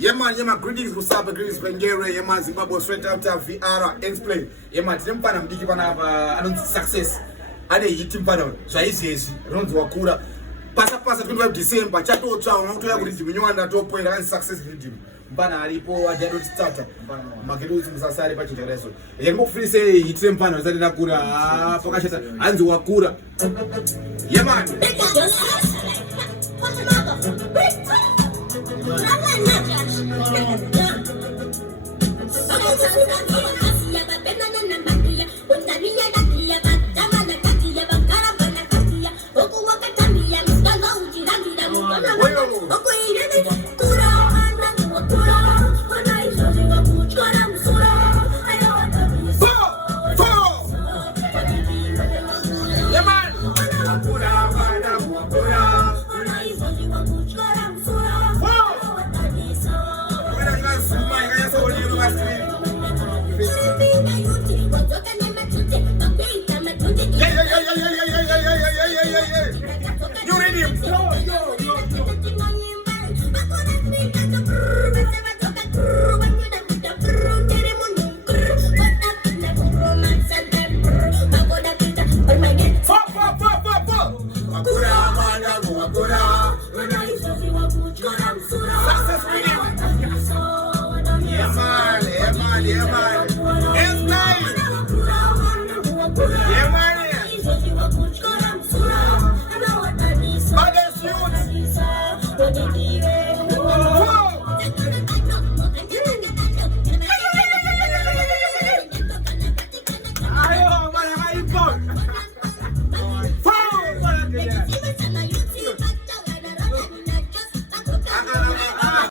Yeah man, greetings Kusapa, greetings Bengere, yeah man, Zimbabwe straight out of VR, explain. Yeah man, timpana mdiki pana anonzi success. Ade yitimpana, zvaizezi, ronzi wakura. Pasa 25 December, chato tsao, unotoya kuti ndiminywana topoera kanzi success rhythm. Mpana alipo ajado starter. Makeduzi musasari pachinjareso. Yangofrise yitimpana zati nakura, pakashata anzi wakura. Yeah man.